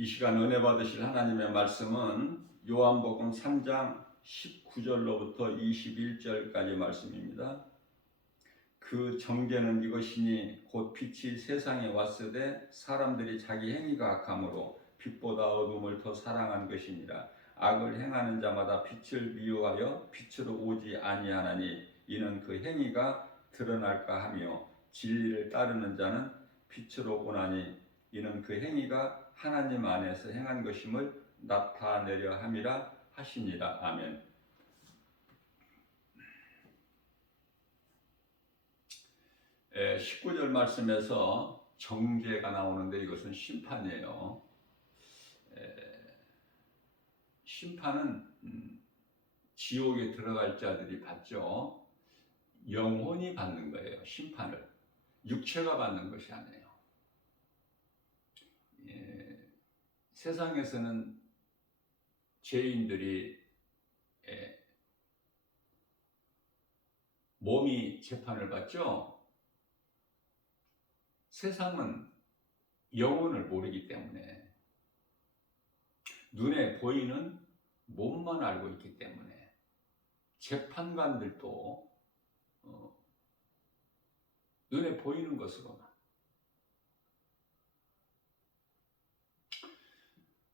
이 시간 은혜 받으실 하나님의 말씀은 요한복음 3장 19절로부터 21절까지 말씀입니다. 그 정죄는 이것이니 곧 빛이 세상에 왔으되 사람들이 자기 행위가 악함으로 빛보다 어둠을 더 사랑한 것이니라. 악을 행하는 자마다 빛을 미워하여 빛으로 오지 아니하나니 이는 그 행위가 드러날까 하며 진리를 따르는 자는 빛으로 오나니 이는 그 행위가 하나님 안에서 행한 것임을 나타내려 함이라 하시니라. 아멘. 19절 말씀에서 정죄가 나오는데 이것은 심판이에요. 심판은 지옥에 들어갈 자들이 받죠. 영혼이 받는 거예요. 심판을. 육체가 받는 것이 아니에요. 세상에서는 죄인들이 몸이 재판을 받죠. 세상은 영혼을 모르기 때문에 눈에 보이는 몸만 알고 있기 때문에 재판관들도 눈에 보이는 것으로만.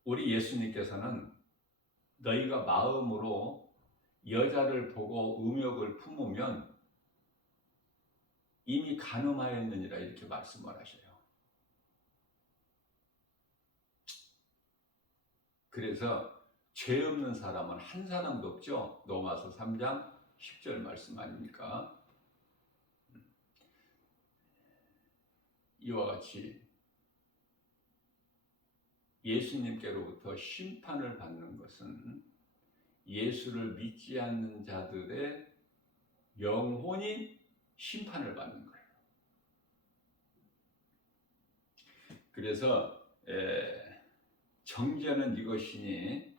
우리 예수님께서는 너희가 마음으로 여자를 보고 음욕을 품으면 이미 간음하였느니라 이렇게 말씀을 하셔요. 그래서 죄 없는 사람은 한 사람도 없죠. 로마서 3장 10절 말씀 아닙니까? 이와 같이 예수님께로부터 심판을 받는 것은 예수를 믿지 않는 자들의 영혼이 심판을 받는 거예요. 그래서 정죄는 이것이니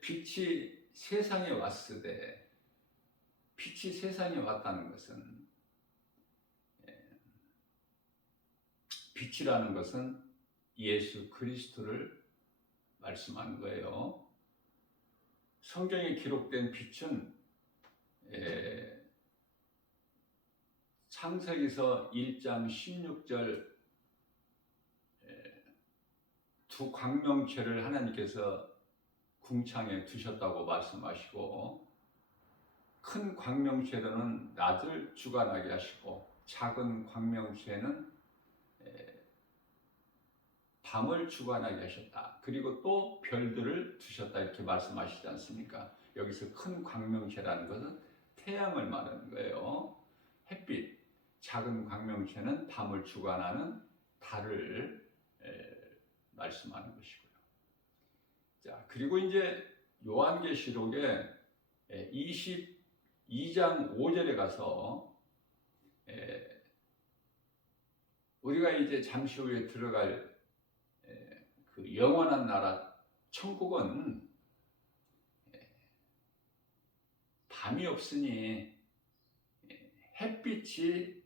빛이 세상에 왔으되, 빛이 세상에 왔다는 것은 빛이라는 것은 예수 그리스도를 말씀하는 거예요. 성경에 기록된 빛은 창세기서 1장 16절 두 광명체를 하나님께서 궁창에 두셨다고 말씀하시고, 큰 광명체로는 낮을 주관하게 하시고 작은 광명체는 밤을 주관하게 하셨다. 그리고 또 별들을 두셨다 이렇게 말씀하시지 않습니까? 여기서 큰 광명체라는 것은 태양을 말하는 거예요. 햇빛, 작은 광명체는 밤을 주관하는 달을 말씀하는 것이고요. 자, 그리고 이제 요한계시록에 22장 5절에 가서 우리가 이제 잠시 후에 들어갈 그 영원한 나라 천국은 밤이 없으니 햇빛이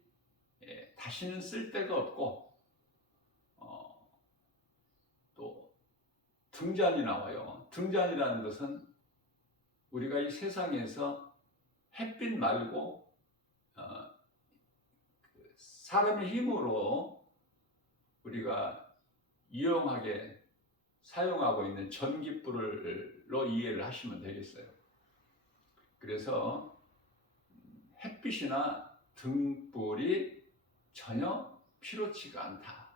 다시는 쓸데가 없고 또 등잔이 나와요. 등잔이라는 것은 우리가 이 세상에서 햇빛 말고 사람의 힘으로 우리가 이용하게 사용하고 있는 전기불로 이해를 하시면 되겠어요. 그래서 햇빛이나 등불이 전혀 필요치가 않다.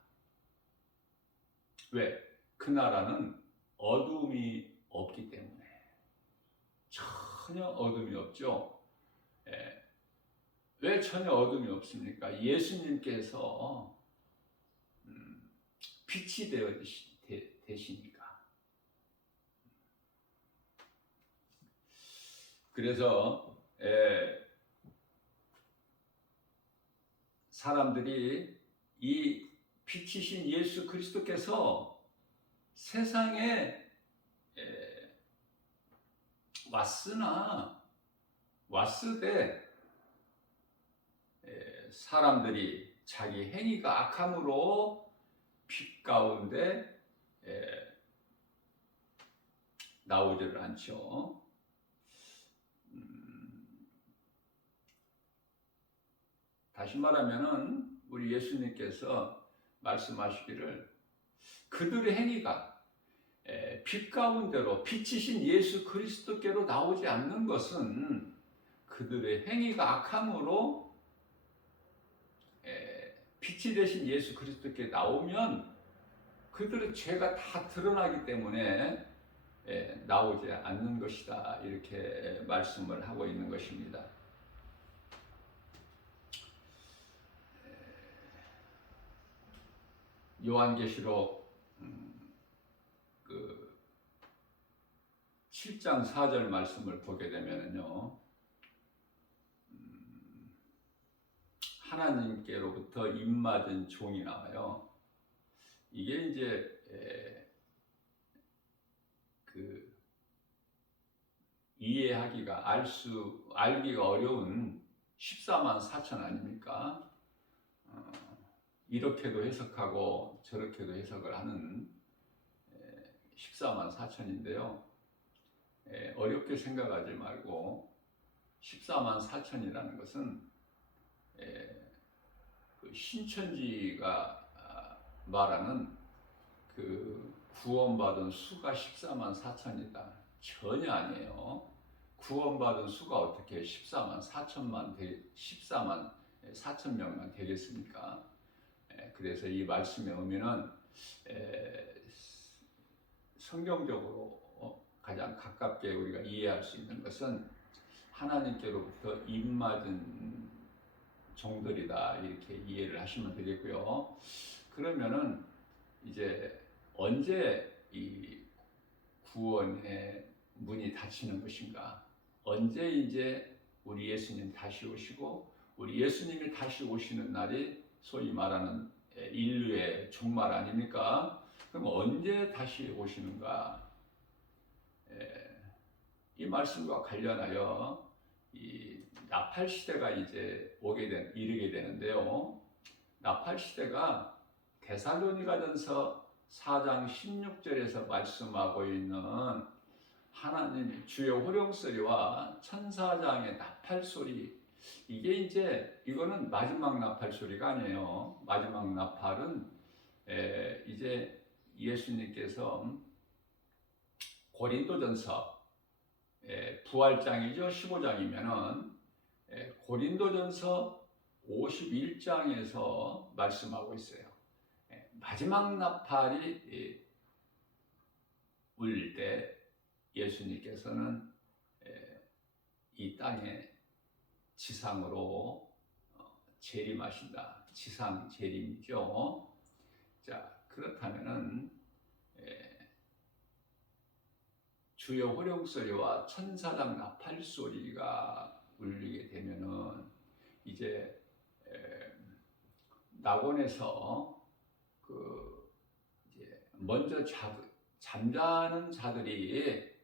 왜? 그 나라는 어둠이 없기 때문에. 전혀 어둠이 없죠. 왜 전혀 어둠이 없습니까? 예수님께서 빛이 되시니까. 그래서 사람들이 이 빛이신 예수 그리스도께서 세상에 왔으되 사람들이 자기 행위가 악함으로 빛 가운데 나오지를 않죠. 다시 말하면은 우리 예수님께서 말씀하시기를 그들의 행위가 빛 가운데로 빛이신 예수 그리스도께로 나오지 않는 것은 그들의 행위가 악함으로 빛이 되신 예수 그리스도께 나오면 그들의 죄가 다 드러나기 때문에 나오지 않는 것이다, 이렇게 말씀을 하고 있는 것입니다. 요한계시록 7장 4절 말씀을 보게 되면요, 하나님께로부터 입맞은 종이 나와요. 이게 이제 이해하기가 알기가 어려운 14만 4천 아닙니까? 이렇게도 해석하고 저렇게도 해석을 하는 14만 4천인데요. 어렵게 생각하지 말고 14만 4천이라는 것은 그 신천지가 말하는 그 구원받은 수가 14만 4천이다. 전혀 아니에요. 구원받은 수가 어떻게 14만 4천 명만 되겠습니까? 그래서 이 말씀의 의미는 성경적으로 가장 가깝게 우리가 이해할 수 있는 것은 하나님께로부터 입맞은 종들이다, 이렇게 이해를 하시면 되겠고요. 그러면은 이제 언제 이 구원의 문이 닫히는 것인가? 언제 이제 우리 예수님 다시 오시고 우리 예수님이 다시 오시는 날이 소위 말하는 인류의 종말 아닙니까? 그럼 언제 다시 오시는가? 이 말씀과 관련하여 이 나팔 시대가 이제 이르게 되는데요. 나팔 시대가 데살로니가전서 4장 16절에서 말씀하고 있는 하나님 주의 호령소리와 천사장의 나팔 소리, 이거는 마지막 나팔 소리가 아니에요. 마지막 나팔은 이제 예수님께서 고린도전서 부활장이죠. 15장이면은 고린도전서 51장에서 말씀하고 있어요. 마지막 나팔이 울릴 때 예수님께서는 이 땅에 지상으로 재림하신다. 지상 재림이죠. 자, 그렇다면은 주여 호령소리와 천사장 나팔 소리가 울리게 되면은 이제 낙원에서 이제 먼저 잠자는 자들이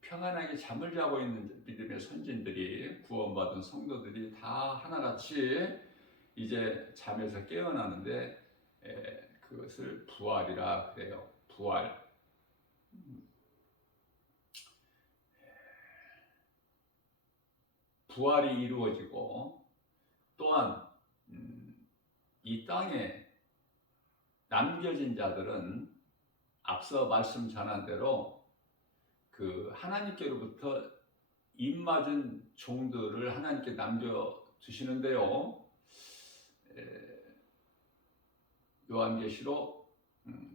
평안하게 잠을 자고 있는 믿음의 선진들이, 구원받은 성도들이 다 하나같이 이제 잠에서 깨어나는데 그것을 부활이라 그래요. 부활. 부활이 이루어지고 또한 이 땅에 남겨진 자들은 앞서 말씀 전한 대로 그 하나님께로부터 입맞은 종들을 하나님께 남겨두시는데요. 요한계시록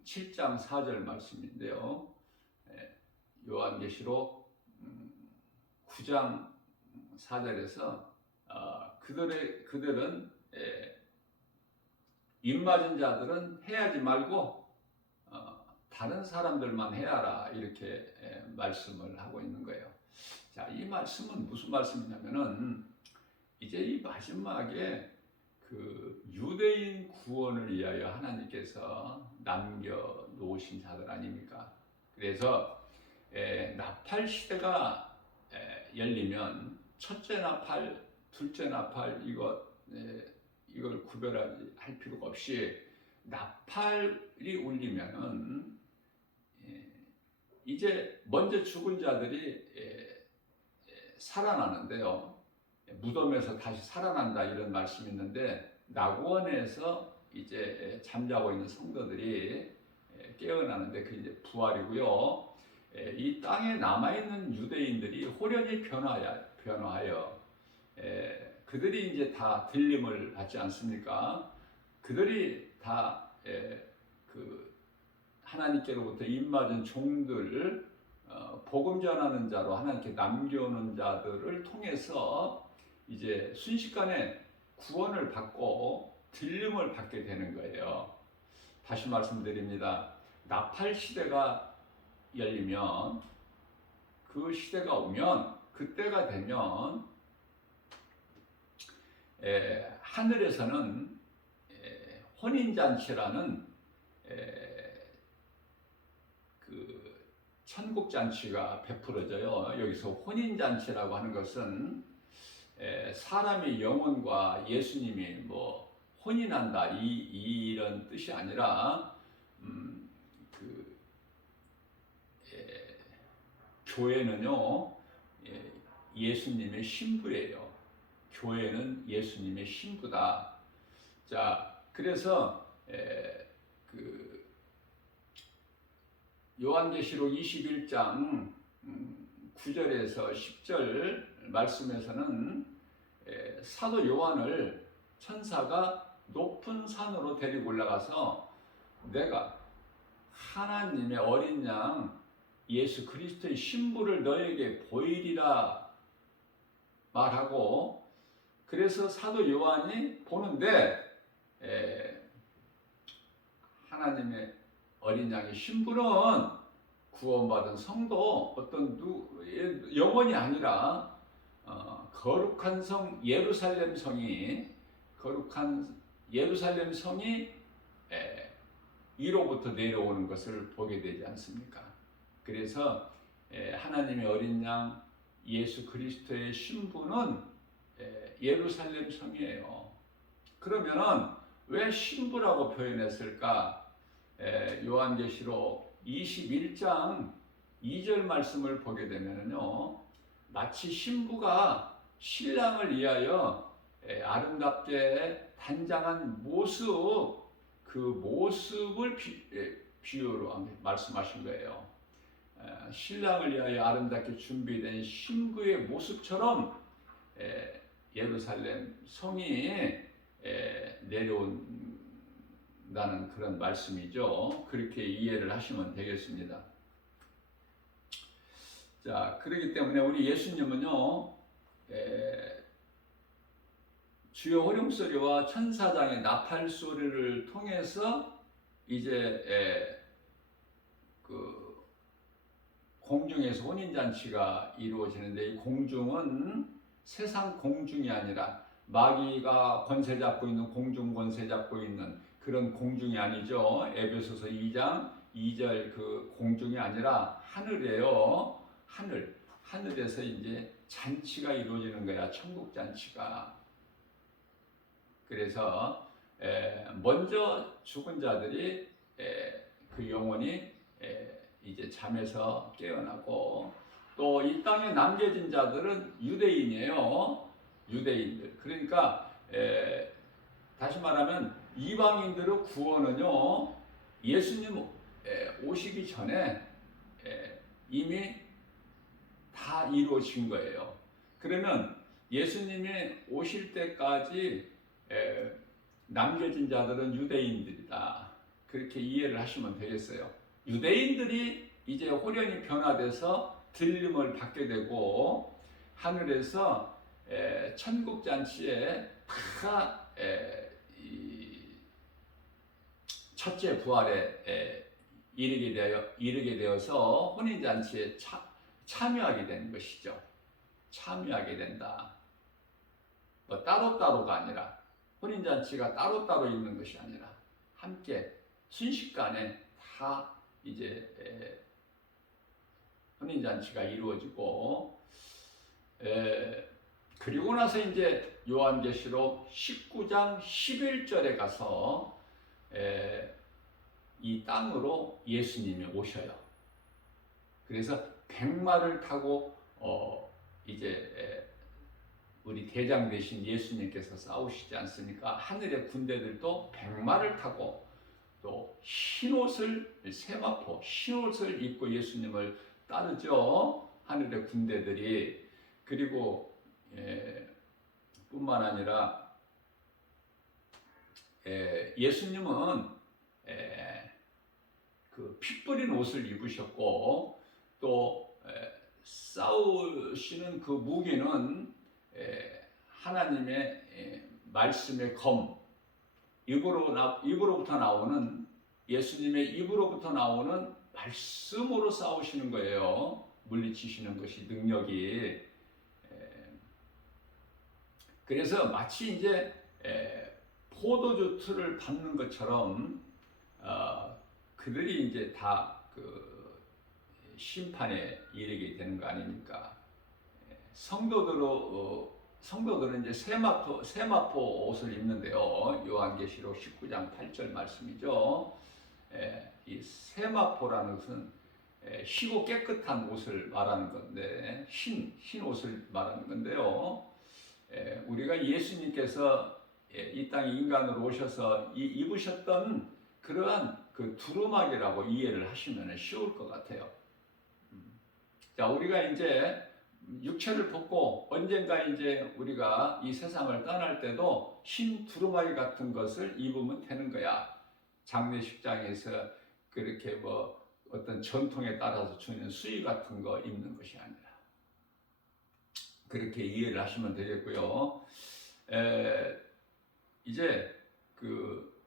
7장 4절 말씀인데요. 요한계시록 9장 4절에서 그들은 입맞은 자들은 해하지 말고 다른 사람들만 해야라, 이렇게 말씀을 하고 있는 거예요. 자, 이 말씀은 무슨 말씀이냐면은 이제 이 마지막에 그 유대인 구원을 위하여 하나님께서 남겨 놓으신 자들 아닙니까? 그래서 나팔 시대가 열리면 첫째 나팔, 둘째 나팔 이걸 구별할 필요가 없이 나팔이 울리면은 이제 먼저 죽은 자들이 살아나는데요. 무덤에서 다시 살아난다 이런 말씀이 있는데 낙원에서 이제 잠자고 있는 성도들이 깨어나는데 그 이제 부활이고요. 이 땅에 남아 있는 유대인들이 호련히 변화하여 그들이 이제 다 들림을 받지 않습니까? 그들이 다 그 하나님께로부터 입맞은 종들, 복음 전하는 자로 하나님께 남겨오는 자들을 통해서 이제 순식간에 구원을 받고 들림을 받게 되는 거예요. 다시 말씀드립니다. 나팔 시대가 열리면, 그 시대가 오면, 그때가 되면 하늘에서는 혼인잔치라는 그 천국잔치가 베풀어져요. 여기서 혼인잔치라고 하는 것은 사람의 영혼과 예수님이 뭐 혼인한다 이런 뜻이 아니라 그 교회는요 예수님의 신부예요. 교회는 예수님의 신부다. 자, 그래서 그 요한계시록 21장 9절에서 10절 말씀에서는 사도 요한을 천사가 높은 산으로 데리고 올라가서 내가 하나님의 어린 양 예수 그리스도의 신부를 너에게 보이리라 말하고, 그래서 사도 요한이 보는데 하나님의 어린 양의 신부는 구원받은 성도, 어떤 영혼이 아니라 거룩한 성 예루살렘 성이, 거룩한 예루살렘 성이 위로부터 내려오는 것을 보게 되지 않습니까? 그래서 하나님의 어린 양 예수 그리스도의 신부는 예루살렘 성이에요. 그러면은 왜 신부라고 표현했을까? 요한계시록 21장 2절 말씀을 보게 되면요, 마치 신부가 신랑을 위하여 아름답게 단장한 모습, 그 모습을 비유로 말씀하신 거예요. 신랑을 위하여 아름답게 준비된 신부의 모습처럼 예루살렘 성이 내려온다는 그런 말씀이죠. 그렇게 이해를 하시면 되겠습니다. 자, 그렇기 때문에 우리 예수님은요, 주여 호령소리와 천사장의 나팔 소리를 통해서 이제 그 공중에서 혼인잔치가 이루어지는데, 이 공중은 세상 공중이 아니라 마귀가 권세 잡고 있는 공중 권세 잡고 있는 그런 공중이 아니죠. 에베소서 2장 2절 그 공중이 아니라 하늘이에요. 하늘에서 이제 잔치가 이루어지는 거야. 천국 잔치가. 그래서 먼저 죽은 자들이 그 영혼이 이제 잠에서 깨어나고, 또 이 땅에 남겨진 자들은 유대인이에요. 유대인들. 그러니까 다시 말하면 이방인들의 구원은요, 예수님 오시기 전에 이미 다 이루어진 거예요. 그러면 예수님이 오실 때까지 남겨진 자들은 유대인들이다. 그렇게 이해를 하시면 되겠어요. 유대인들이 이제 호련히 변화돼서 들림을 받게 되고, 하늘에서 천국 잔치에 다 첫째 부활에 이르게 되어서 혼인 잔치에 참여하게 되는 것이죠. 참여하게 된다. 뭐 따로따로가 아니라, 혼인 잔치가 따로따로 있는 것이 아니라 함께 순식간에 다 이제 혼인잔치가 이루어지고, 그리고 나서 이제 요한계시록 19장 11절에 가서 이 땅으로 예수님이 오셔요. 그래서 백마를 타고 이제 우리 대장 되신 예수님께서 싸우시지 않습니까? 하늘의 군대들도 백마를 타고 또 흰옷을, 세마포 흰옷을 입고 예수님을 따르죠. 하늘의 군대들이. 그리고 뿐만 아니라 예수님은 그 피 뿌린 옷을 입으셨고, 또 싸우시는 그 무기는 하나님의 말씀의 검, 입으로부터 나오는, 예수님의 입으로부터 나오는 말씀으로 싸우시는 거예요. 물리치시는 것이 능력이. 그래서 마치 이제 포도주 틀을 밟는 것처럼 그들이 이제 다 그 심판에 이르게 되는 거 아닙니까? 성도들은 이제 세마포 옷을 입는데요. 요한계시록 19장 8절 말씀이죠. 이 세마포라는 것은 희고 깨끗한 옷을 말하는 건데, 흰 옷을 말하는 건데요. 우리가 예수님께서 이 땅에 인간으로 오셔서 입으셨던 그러한 그 두루마기라고 이해를 하시면 쉬울 것 같아요. 자, 우리가 이제 육체를 벗고 언젠가 이제 우리가 이 세상을 떠날 때도 흰 두루마기 같은 것을 입으면 되는 거야. 장례식장에서 그렇게 뭐 어떤 전통에 따라서 주는 수의 같은 거 입는 것이 아니라, 그렇게 이해를 하시면 되겠고요. 이제 그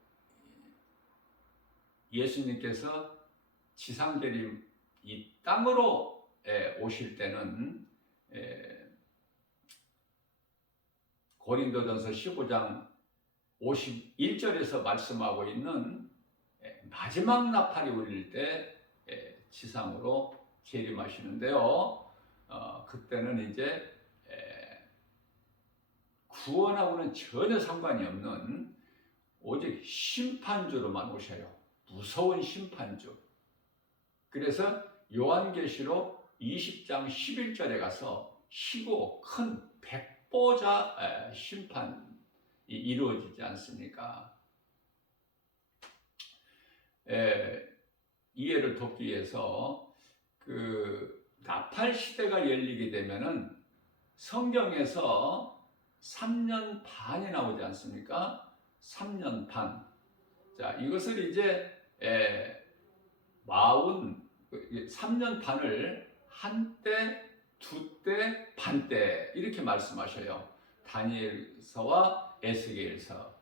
예수님께서 지상재림 이 땅으로 오실 때는 고린도전서 15장 51절에서 말씀하고 있는 마지막 나팔이 울릴 때 지상으로 재림하시는데요. 그때는 이제 구원하고는 전혀 상관이 없는 오직 심판주로만 오셔요. 무서운 심판주. 그래서 요한계시록 20장 11절에 가서 희고 큰 백보자 심판이 이루어지지 않습니까? 이해를 돕기 위해서 그 나팔 시대가 열리게 되면은 성경에서 3년 반이 나오지 않습니까? 3년 반. 자, 이것을 이제 3년 반을 한때, 두때, 반때 이렇게 말씀하셔요. 다니엘서와 에스겔서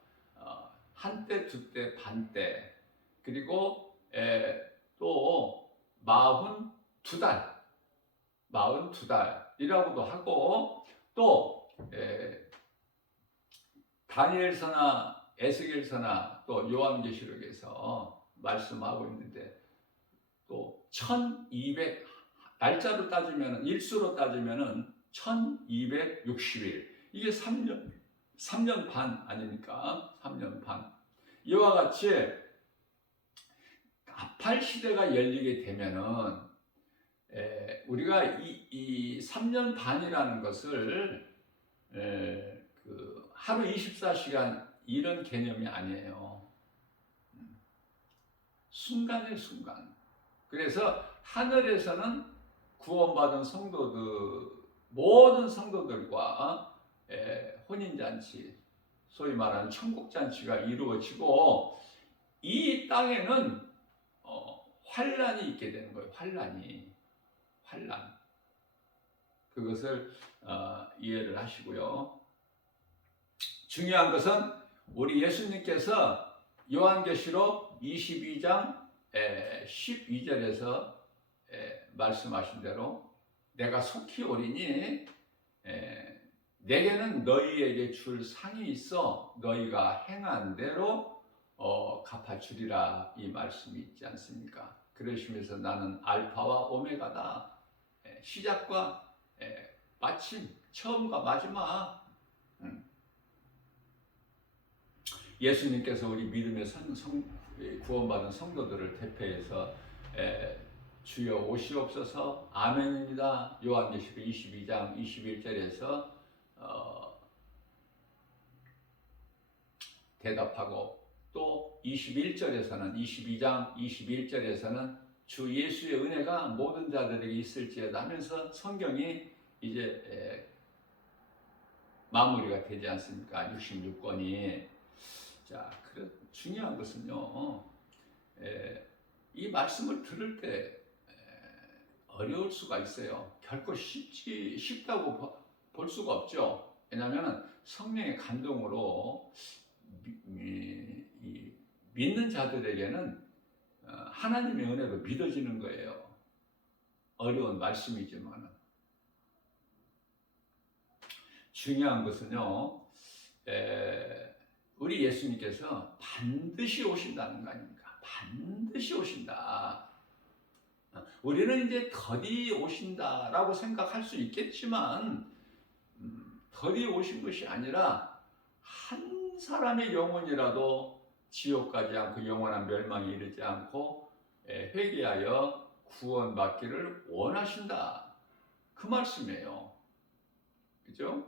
한때, 두때, 반때, 그리고 또 42달이라고도 하고, 또 다니엘서나 에스겔서나 또 요한계시록에서 말씀하고 있는데, 또 1200, 날짜로 따지면, 일수로 따지면 1260일, 이게 3년 반 아닙니까? 3년 반. 이와 같이 나팔 시대가 열리게 되면은 우리가 이 3년 반이라는 것을 그 하루 24시간 이런 개념이 아니에요. 순간의 순간. 그래서 하늘에서는 구원받은 모든 성도들과 혼인잔치, 소위 말하는 천국잔치가 이루어지고, 이 땅에는 환란이 있게 되는 거예요. 환란. 그것을 이해를 하시고요. 중요한 것은 우리 예수님께서 요한계시록 22장 12절에서 말씀하신 대로 내가 속히 오리니 내게는 너희에게 줄 상이 있어 너희가 행한 대로 갚아주리라, 이 말씀이 있지 않습니까? 그러시면서 나는 알파와 오메가다, 시작과 마침, 처음과 마지막. 예수님께서 우리 믿음의 구원받은 성도들을 대표해서 주여 오시옵소서 아멘입니다. 요한계시록 22장 21절에서 대답하고, 또 22장 21절에서는 주 예수의 은혜가 모든 자들에게 있을지어다 하면서 성경이 이제 마무리가 되지 않습니까? 66권이. 자, 중요한 것은요, 이 말씀을 들을 때 어려울 수가 있어요. 결코 쉽다고 볼 수가 없죠. 왜냐하면 성령의 감동으로 믿는 자들에게는 하나님의 은혜로 믿어지는 거예요. 어려운 말씀이지만 중요한 것은요, 우리 예수님께서 반드시 오신다는 거 아닙니까? 반드시 오신다. 우리는 이제 더디 오신다라고 생각할 수 있겠지만 더디 오신 것이 아니라 한 사람의 영혼이라도 지옥 가지 않고 영원한 멸망에 이르지 않고 회개하여 구원받기를 원하신다. 그 말씀이에요. 그죠?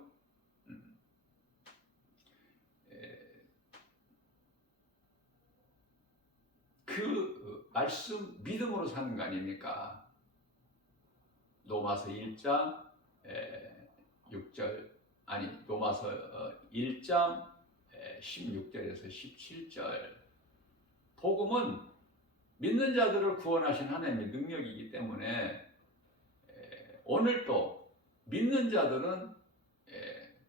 그 말씀 믿음으로 사는 거 아닙니까? 로마서 1장 6절, 로마서 1장 16절에서 17절. 복음은 믿는 자들을 구원하신 하나님의 능력이기 때문에 오늘도 믿는 자들은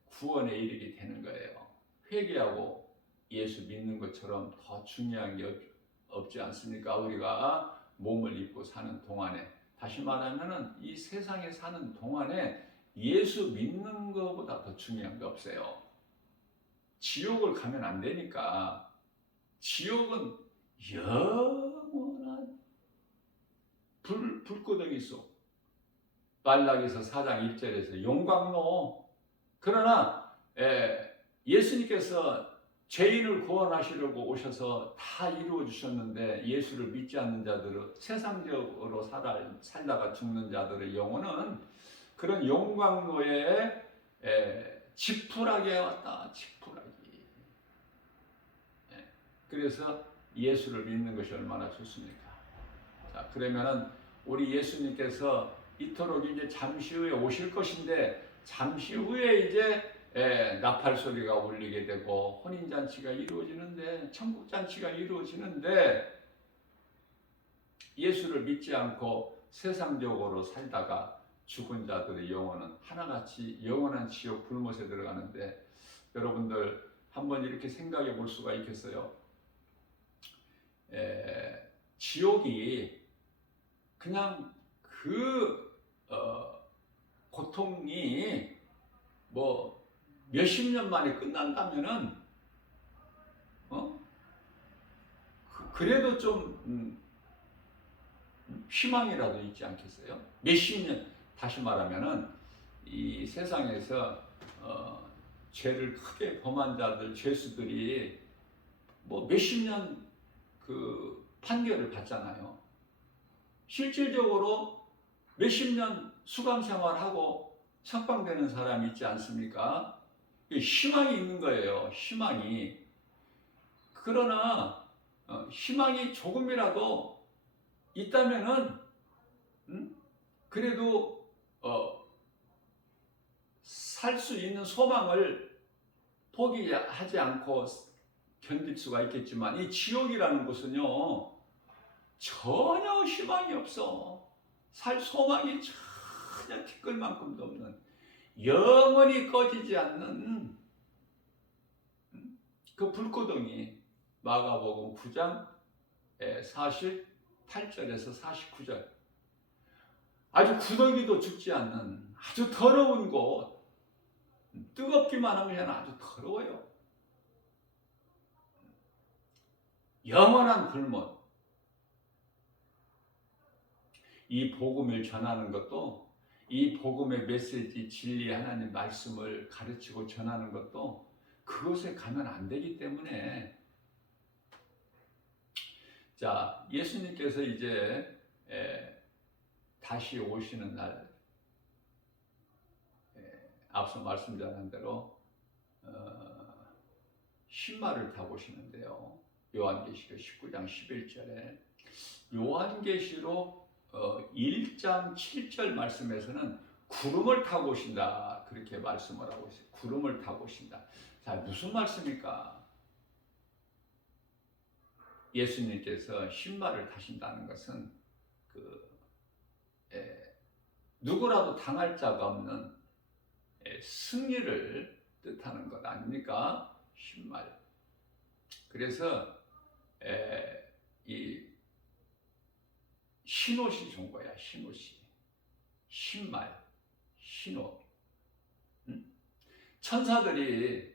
구원에 이르게 되는 거예요. 회개하고 예수 믿는 것처럼 더 중요한 게 없지 않습니까? 우리가 몸을 입고 사는 동안에, 다시 말하면 이 세상에 사는 동안에 예수 믿는 것보다 더 중요한 게 없어요. 지옥을 가면 안 되니까. 지옥은 영원한 불구덩이 속, 말라기서 4장 1절에서 용광로. 그러나 예수님께서 죄인을 구원하시려고 오셔서 다 이루어 주셨는데, 예수를 믿지 않는 자들은, 세상적으로 살다가 죽는 자들의 영혼은 그런 용광로에 지푸라기에 왔다. 지푸라기. 그래서 예수를 믿는 것이 얼마나 좋습니까? 자, 그러면은 우리 예수님께서 이토록 이제 잠시 후에 오실 것인데, 잠시 후에 이제 나팔 소리가 울리게 되고 혼인잔치가 이루어지는데, 천국잔치가 이루어지는데, 예수를 믿지 않고 세상적으로 살다가 죽은 자들의 영혼은 하나같이 영원한 지옥 불못에 들어가는데, 여러분들 한번 이렇게 생각해 볼 수가 있겠어요? 지옥이 그냥 고통이 뭐 몇십 년 만에 끝난다면은 그래도 좀 희망이라도 있지 않겠어요? 몇십 년, 다시 말하면은 이 세상에서 죄를 크게 범한 자들, 죄수들이 뭐 몇십 년 그 판결을 받잖아요. 실질적으로 몇십 년 수감 생활하고 석방되는 사람이 있지 않습니까? 희망이 있는 거예요. 희망이. 그러나 희망이 조금이라도 있다면은 그래도 살 수 있는 소망을 포기하지 않고 견딜 수가 있겠지만, 이 지옥이라는 곳은요 전혀 희망이 없어. 살 소망이 전혀 티끌만큼도 없는, 영원히 꺼지지 않는 그 불구덩이. 마가복음 9장 48절에서 49절. 아주 구더기도 죽지 않는 아주 더러운 곳. 뜨겁기만 하면 아주 더러워요. 영원한 불못. 이 복음을 전하는 것도, 이 복음의 메시지, 진리, 하나님 말씀을 가르치고 전하는 것도 그곳에 가면 안 되기 때문에 자, 예수님께서 이제 다시 오시는 날, 앞서 말씀드린 대로 신말을 타고 오시는데요. 요한계시록 19장 11절에 요한계시록 1장 7절 말씀에서는 구름을 타고 오신다, 그렇게 말씀을 하고 있어요. 구름을 타고 오신다. 자, 무슨 말씀입니까? 예수님께서 신말을 타신다는 것은 누구라도 당할 자가 없는 승리를 뜻하는 것 아닙니까? 신말. 그래서 이 신옷이 좋은 거야. 신옷이. 신말, 신옷. 천사들이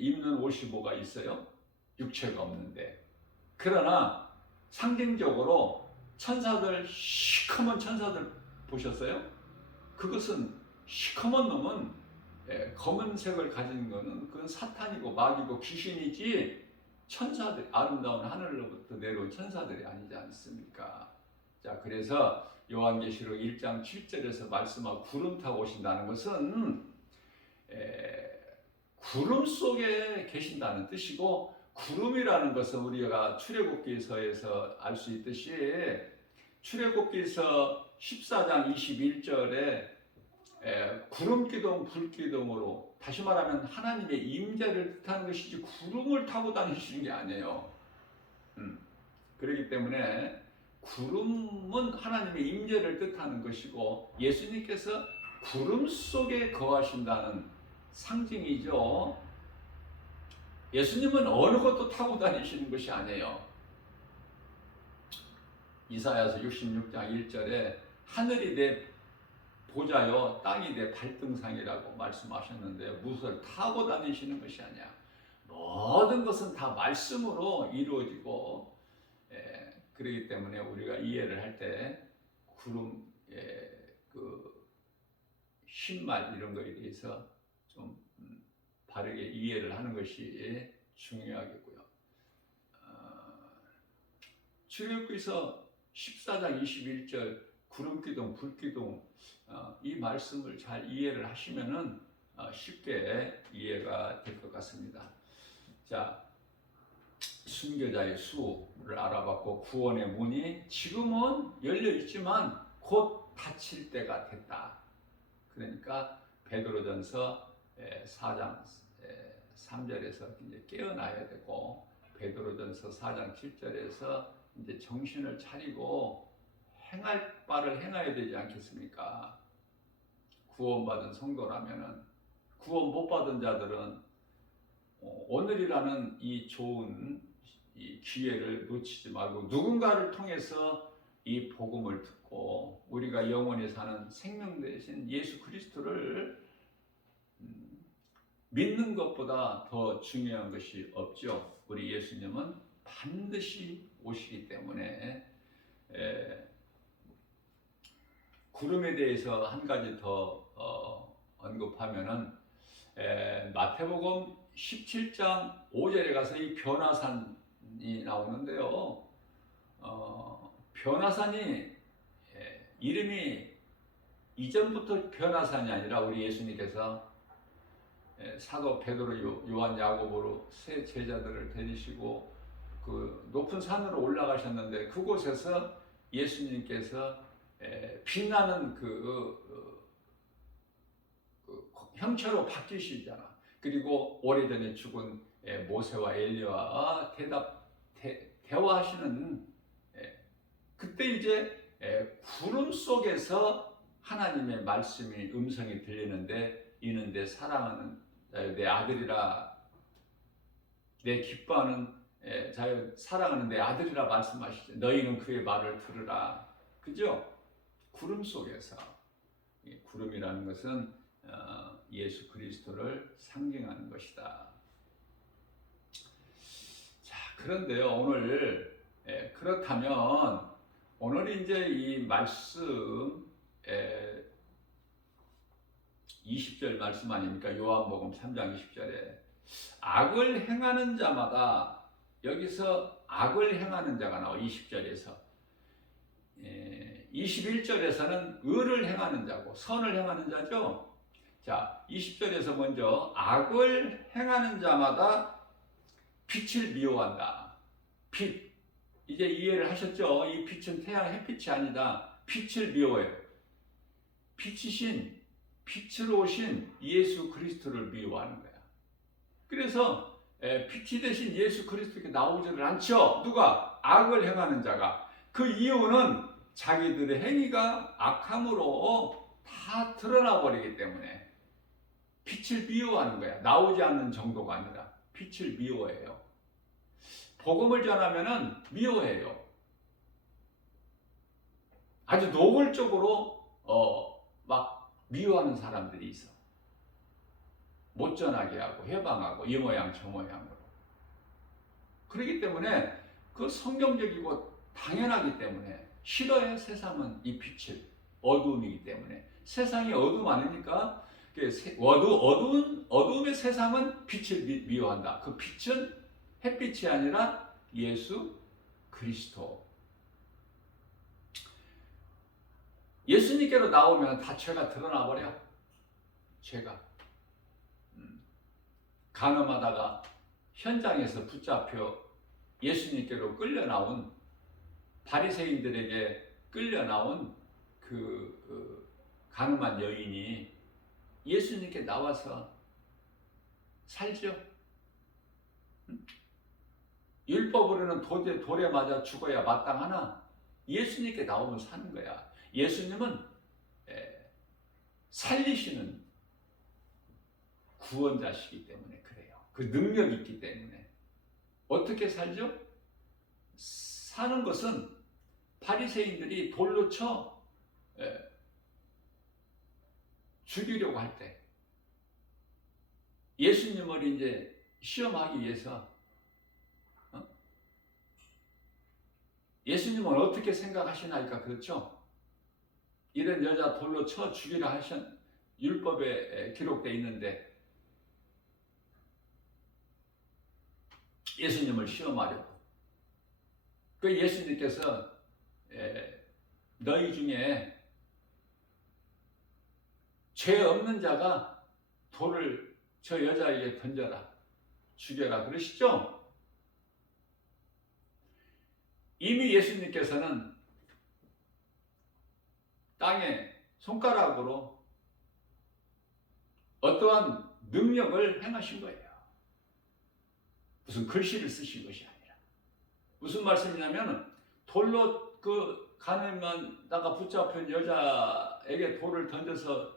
입는 옷이 뭐가 있어요? 육체가 없는데. 그러나 상징적으로 시커먼 천사들 보셨어요? 그것은 시커먼 놈은 검은색을 가진 거는 그건 사탄이고 마귀고 귀신이지 천사들, 아름다운 하늘로부터 내려온 천사들이 아니지 않습니까? 자, 그래서 요한계시록 1장 7절에서 말씀하고 구름 타고 오신다는 것은 구름 속에 계신다는 뜻이고, 구름이라는 것은 우리가 출애굽기서에서 알 수 있듯이 출애굽기서 14장 21절에 구름기둥 불기둥으로, 다시 말하면 하나님의 임재를 뜻하는 것이지 구름을 타고 다니시는 게 아니에요. 그렇기 때문에 구름은 하나님의 임재를 뜻하는 것이고, 예수님께서 구름 속에 거하신다는 상징이죠. 예수님은 어느 것도 타고 다니시는 것이 아니에요. 이사야서 66장 1절에 하늘이 내 보좌요 땅이 내 발등상이라고 말씀하셨는데, 무엇을 타고 다니시는 것이 아니야. 모든 것은 다 말씀으로 이루어지고, 그렇기 때문에 우리가 이해를 할 때 구름, 신말 이런 거에 대해서 좀 바르게 이해를 하는 것이 중요하겠고요. 출애굽기서 14장 21절 구름기둥 불기둥, 이 말씀을 잘 이해를 하시면은 쉽게 이해가 될 것 같습니다. 자, 순교자의 수를 알아봤고, 구원의 문이 지금은 열려 있지만 곧 닫힐 때가 됐다. 그러니까 베드로전서 4장 3절에서 이제 깨어나야 되고, 베드로전서 4장 7절에서 이제 정신을 차리고 행할 바를 행해야 되지 않겠습니까? 구원받은 성도라면은. 구원 못 받은 자들은 오늘이라는 이 좋은 이 기회를 놓치지 말고 누군가를 통해서 이 복음을 듣고 우리가 영원히 사는 생명 대신 예수 그리스도를 믿는 것보다 더 중요한 것이 없죠. 우리 예수님은 반드시 오시기 때문에. 구름에 대해서 한 가지 더 언급하면은 마태복음 17장 5절에 가서 이 변화산이 나오는데요. 변화산이 이름이 이전부터 변화산이 아니라 우리 예수님께서 사도 베드로, 요한, 야고보로 세 제자들을 데리시고 그 높은 산으로 올라가셨는데, 그곳에서 예수님께서 빛나는 그 형체로 바뀌시잖아. 그리고 오래전에 죽은 모세와 엘리야와 대화하시는, 그때 이제 구름 속에서 하나님의 말씀이 음성이 들리는데, 이는 내 사랑하는 내 아들이라, 내 기뻐하는 자여 사랑하는 내 아들이라 말씀하시죠. 너희는 그의 말을 들으라. 그죠? 구름 속에서. 구름이라는 것은 예수 그리스도를 상징하는 것이다. 자, 그런데요, 오늘 그렇다면 오늘 이제 이 말씀 20절 말씀 아닙니까? 요한복음 3장 20절에 악을 행하는 자마다 여기서 악을 행하는 자가 나와 20절에서. 21절에서는 의를 행하는 자고 선을 행하는 자죠. 자, 20절에서 먼저 악을 행하는 자마다 빛을 미워한다. 빛, 이제 이해를 하셨죠? 이 빛은 태양 햇빛이 아니다. 빛을 미워해요. 빛이신, 빛으로 오신 예수 그리스도를 미워하는 거야. 그래서 빛이 되신 예수 그리스도께 나오지를 않죠. 누가? 악을 행하는 자가. 그 이유는 자기들의 행위가 악함으로 다 드러나 버리기 때문에 빛을 미워하는 거야. 나오지 않는 정도가 아니라 빛을 미워해요. 복음을 전하면은 미워해요. 아주 노골적으로 막 미워하는 사람들이 있어. 못 전하게 하고 해방하고 이 모양 저 모양으로. 그렇기 때문에 그 성경적이고 당연하기 때문에 싫어해. 세상은 이 빛을, 어두움이기 때문에. 세상이 어두움 아닙니까? 어두움의 세상은 빛을 미워한다. 그 빛은 햇빛이 아니라 예수 그리스도. 예수님께로 나오면 다 죄가 드러나 버려. 죄가. 간음하다가 현장에서 붙잡혀 예수님께로 끌려 나온, 바리새인들에게 끌려 나온 그 간음한 여인이 예수님께 나와서 살죠. 율법으로는 돌에 맞아 죽어야 마땅하나 예수님께 나오면 사는 거야. 예수님은 살리시는 구원자시기 때문에 그래요. 그 능력이 있기 때문에. 어떻게 살죠? 사는 것은 바리새인들이 돌로 쳐 죽이려고 할 때 예수님을 이제 시험하기 위해서 예수님은 어떻게 생각하시나이까. 그렇죠? 이런 여자 돌로 쳐 죽이라 하신 율법에 기록되어 있는데 예수님을 시험하려고. 그 예수님께서 너희 중에 죄 없는 자가 돌을 저 여자에게 던져라, 죽여라 그러시죠? 이미 예수님께서는 땅에 손가락으로 어떠한 능력을 행하신 거예요. 무슨 글씨를 쓰신 것이 아니라. 무슨 말씀이냐면 돌로 그 간음하다가 붙잡힌 여자에게 돌을 던져서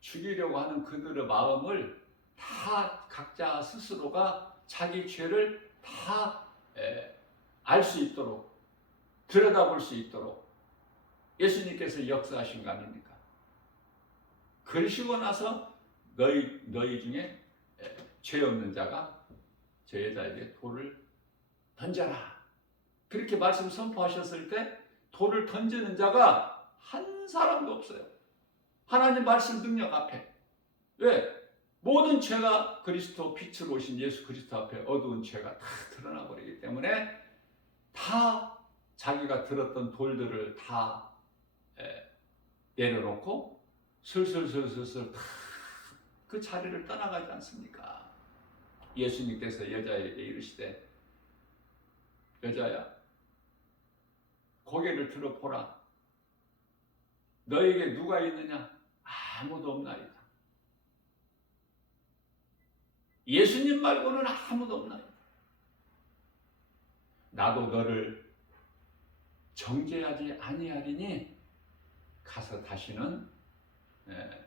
죽이려고 하는 그들의 마음을 다 각자 스스로가 자기 죄를 다 알 수 있도록, 들여다볼 수 있도록 예수님께서 역사하신 거 아닙니까? 그러시고 나서 너희 중에 죄 없는 자가 저 여자에게 돌을 던져라. 그렇게 말씀 선포하셨을 때 돌을 던지는 자가 한 사람도 없어요. 하나님 말씀 능력 앞에. 왜? 모든 죄가 그리스도 빛으로 오신 예수 그리스도 앞에 어두운 죄가 다 드러나 버리기 때문에 다 자기가 들었던 돌들을 다 내려놓고 슬슬슬슬 다 그 자리를 떠나가지 않습니까? 예수님께서 여자에게 이르시되 여자야 고개를 들어보라. 너에게 누가 있느냐? 아무도 없나이다. 예수님 말고는 아무도 없나이다. 나도 너를 정죄하지 아니하리니 가서 다시는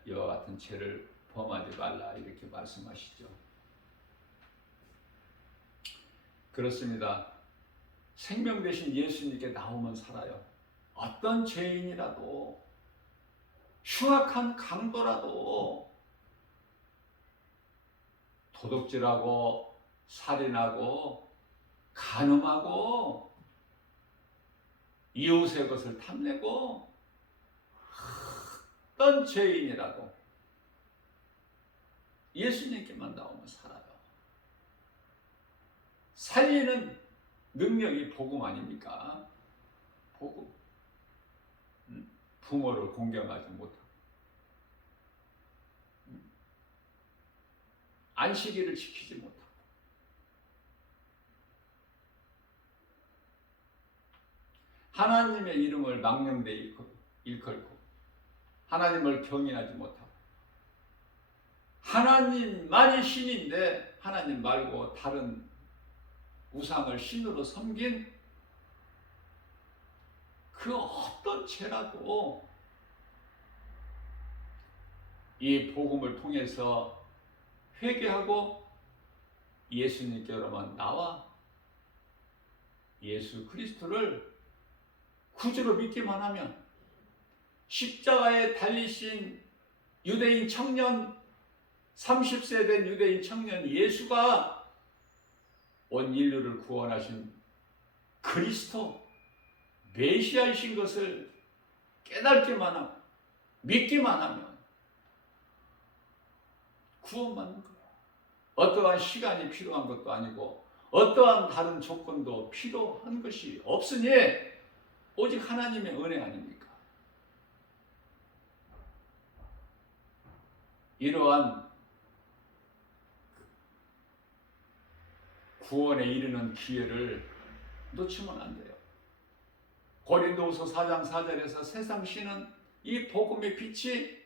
이와 같은 죄를 범하지 말라 이렇게 말씀하시죠. 그렇습니다. 생명 되신 예수님께 나오면 살아요. 어떤 죄인이라도 흉악한 강도라도 도둑질하고 살인하고 간음하고 이웃의 것을 탐내고 어떤 죄인이라도 예수님께만 나오면 살아요. 살리는 능력이 복음 아닙니까? 복음. 부모를 공경하지 못하고 안식일을 지키지 못하고 하나님의 이름을 망령되이 일컬고 하나님을 경외하지 못하고 하나님만이 신인데 하나님 말고 다른 우상을 신으로 섬긴 그 어떤 죄라도 이 복음을 통해서 회개하고 예수님께로만 나와 예수 그리스도를 구주로 믿기만 하면 십자가에 달리신 유대인 청년 30세 된 유대인 청년 예수가 온 인류를 구원하신 그리스도 메시아이신 것을 깨닫기만 하고 믿기만 하면 구원받는 거예요. 어떠한 시간이 필요한 것도 아니고 어떠한 다른 조건도 필요한 것이 없으니 오직 하나님의 은혜 아닙니까? 이러한 구원에 이르는 기회를 놓치면 안 돼요. 고린도후서 4장 4절에서 세상 신은 이 복음의 빛이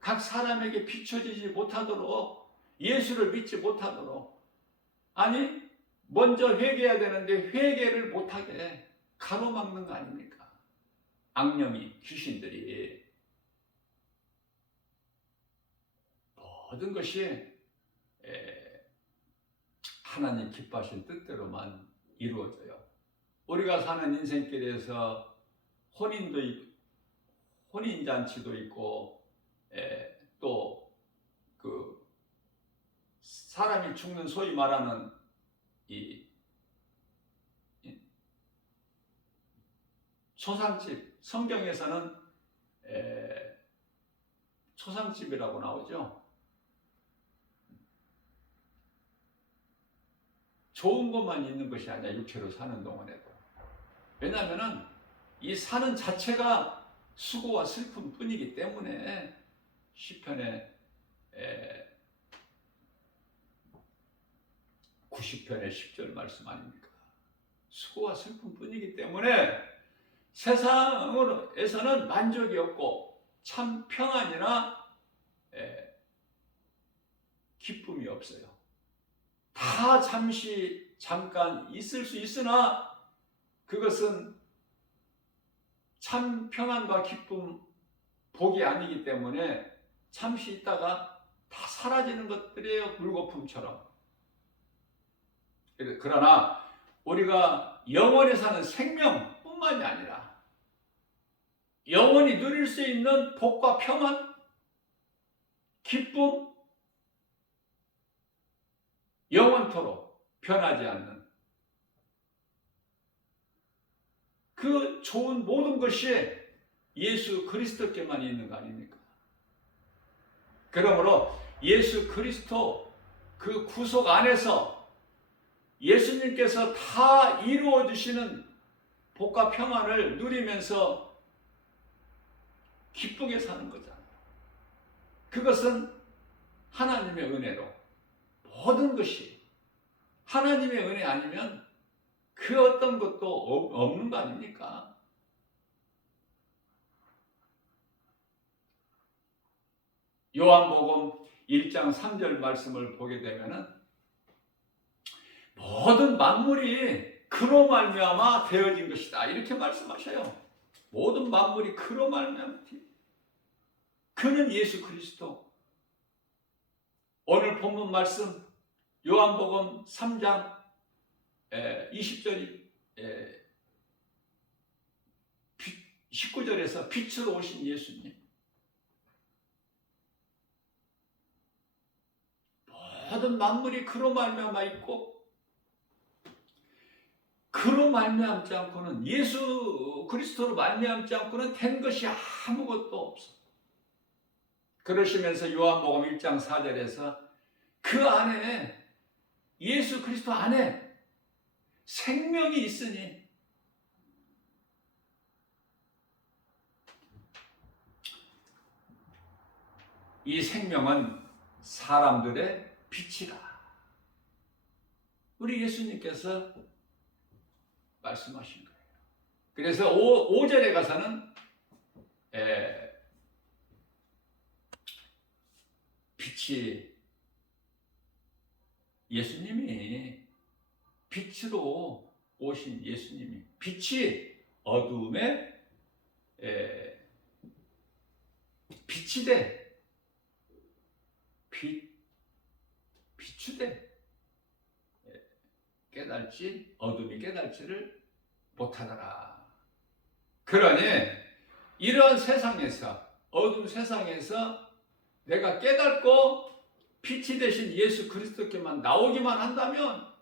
각 사람에게 비춰지지 못하도록 예수를 믿지 못하도록 아니 먼저 회개해야 되는데 회개를 못하게 가로막는 거 아닙니까? 악령이 귀신들이 모든 것이 하나님 기뻐하신 뜻대로만 이루어져요. 우리가 사는 인생길에서 혼인잔치도 있고 또 그 사람이 죽는 소위 말하는 이 초상집, 성경에서는 초상집이라고 나오죠. 좋은 것만 있는 것이 아니라 육체로 사는 동안에도. 왜냐하면 이 사는 자체가 수고와 슬픔 뿐이기 때문에 시편의 90편의 10절 말씀 아닙니까? 수고와 슬픔 뿐이기 때문에 세상에서는 만족이 없고 참 평안이나 기쁨이 없어요. 다 잠깐 있을 수 있으나 그것은 참 평안과 기쁨, 복이 아니기 때문에 잠시 있다가 다 사라지는 것들이에요. 물거품처럼. 그러나 우리가 영원히 사는 생명뿐만이 아니라 영원히 누릴 수 있는 복과 평안, 기쁨, 영원토록 변하지 않는 그 좋은 모든 것이 예수 그리스도께만 있는 거 아닙니까? 그러므로 예수 그리스도 그 구속 안에서 예수님께서 다 이루어 주시는 복과 평안을 누리면서 기쁘게 사는 거잖아요. 그것은 하나님의 은혜로 모든 것이 하나님의 은혜 아니면 그 어떤 것도 없는 거 아닙니까? 요한복음 1장 3절 말씀을 보게 되면은 모든 만물이 그로 말미암아 되어진 것이다 이렇게 말씀하셔요. 모든 만물이 그로 말미암아 그는 예수 그리스도. 오늘 본문 말씀 요한복음 3장 20절이 19절에서 빛으로 오신 예수님. 모든 만물이 그로 말미암아 있고 그로 말미암지 않고는 예수 그리스도로 말미암지 않고는 된 것이 아무것도 없어. 그러시면서 요한복음 1장 4절에서 그 안에 예수 그리스도 안에 생명이 있으니 이 생명은 사람들의 빛이다. 우리 예수님께서 말씀하신 거예요. 그래서 5절에 가서는 빛이 예수님이 빛으로 오신 예수님이 빛이 어둠에 빛이 돼 비추되 깨달지 어둠이 깨달지를 못하더라. 그러니 이런 세상에서 어둠 세상에서 내가 깨닫고 빛이 되신 예수 그리스도께만 나오기만 한다면,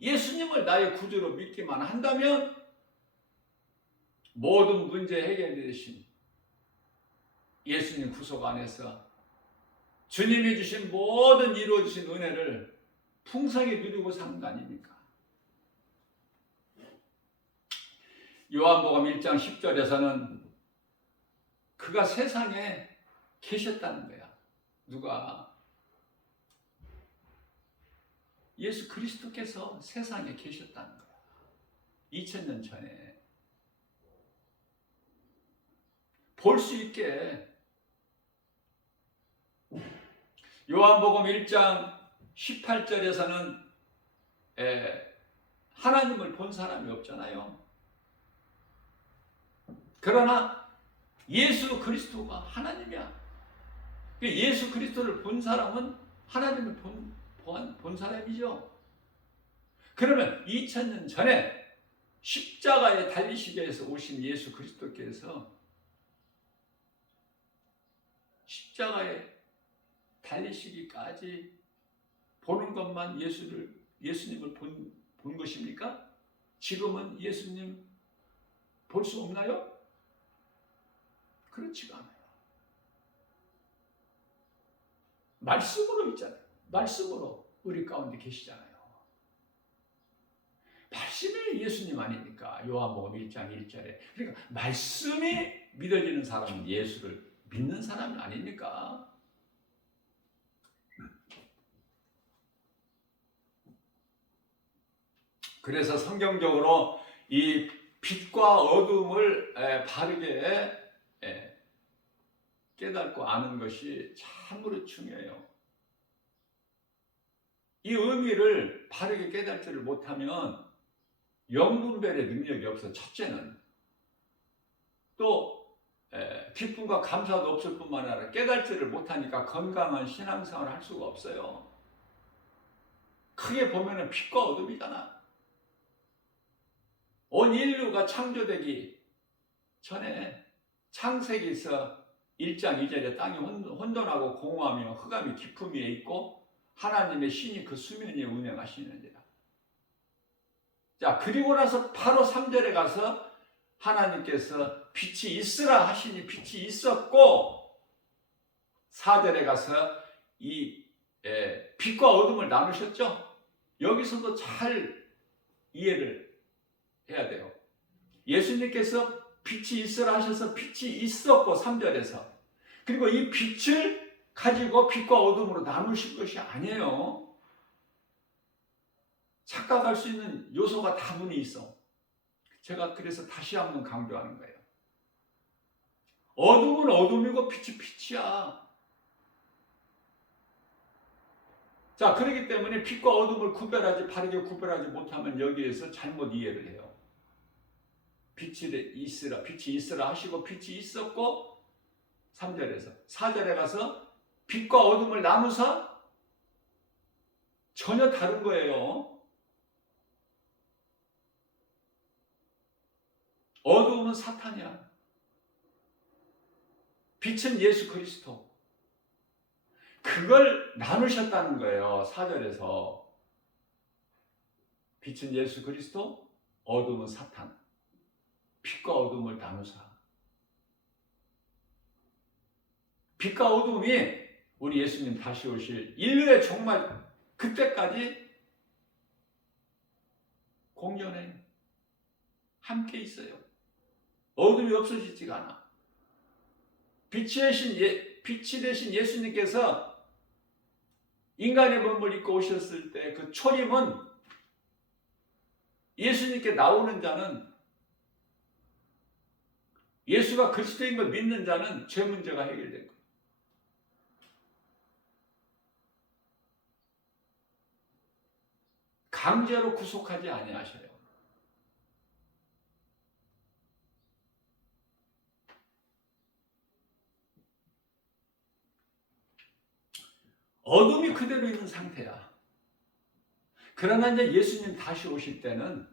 예수님을 나의 구주로 믿기만 한다면 모든 문제 해결되신 예수님 구속 안에서 주님이 주신 모든 이루어주신 은혜를 풍성히 누리고 사는 거 아닙니까? 요한복음 1장 10절에서는 그가 세상에 계셨다는 거야. 누가? 예수 그리스도께서 세상에 계셨다는 거야. 2000년 전에 볼 수 있게. 요한복음 1장 18절에서는 하나님을 본 사람이 없잖아요. 그러나 예수 그리스도가 하나님이야. 예수 그리스도를 본 사람은 하나님을 본 사람이죠. 그러면 2000년 전에 십자가에 달리시기 위해서 오신 예수 그리스도께서 십자가에 달리시기까지 보는 것만 예수님을 본 것입니까? 지금은 예수님 볼 수 없나요? 그렇지가 않아요. 말씀으로 있잖아요. 말씀으로 우리 가운데 계시잖아요. 말씀이 예수님 아닙니까? 요한복음 1장 1절에. 그러니까 말씀이 믿어지는 사람은 예수를 믿는 사람 아닙니까? 그래서 성경적으로 이 빛과 어둠을 바르게 깨닫고 아는 것이 참으로 중요해요. 이 의미를 바르게 깨닫지를 못하면 영분별의 능력이 없어. 첫째는 또 기쁨과 감사도 없을 뿐만 아니라 깨닫지를 못하니까 건강한 신앙생활을 할 수가 없어요. 크게 보면은 빛과 어둠이잖아. 온 인류가 창조되기 전에 창세기에서 1장 2절에 땅이 혼돈하고 공허하며 흑암이 깊음 위에 있고 하나님의 신이 그 수면 위에 운행하시느니라. 자, 그리고 나서 바로 3절에 가서 하나님께서 빛이 있으라 하시니 빛이 있었고, 4절에 가서 이 빛과 어둠을 나누셨죠. 여기서도 잘 이해를 해야 돼요. 예수님께서 빛이 있으라 하셔서 빛이 있었고 3절에서, 그리고 이 빛을 가지고 빛과 어둠으로 나누실 것이 아니에요. 착각할 수 있는 요소가 다분히 있어. 제가 그래서 다시 한번 강조하는 거예요. 어둠은 어둠이고 빛이 빛이야. 자, 그렇기 때문에 빛과 어둠을 바르게 구별하지 못하면 여기에서 잘못 이해를 해요. 빛이 있으라 하시고 빛이 있었고 3절에서 4절에 가서 빛과 어둠을 나누사 전혀 다른 거예요. 어둠은 사탄이야. 빛은 예수 그리스도. 그걸 나누셨다는 거예요. 4절에서 빛은 예수 그리스도, 어둠은 사탄. 빛과 어둠을 나누사. 빛과 어둠이 우리 예수님 다시 오실 인류의 정말 그때까지 공존해요. 함께 있어요. 어둠이 없어지지가 않아. 빛이 되신 예수님께서 인간의 몸을 입고 오셨을 때 그 초림은 예수님께 나오는 자는, 예수가 그리스도인 걸 믿는 자는 죄 문제가 해결된 거예요. 강제로 구속하지 아니하셔요. 어둠이 그대로 있는 상태야. 그러나 이제 예수님 다시 오실 때는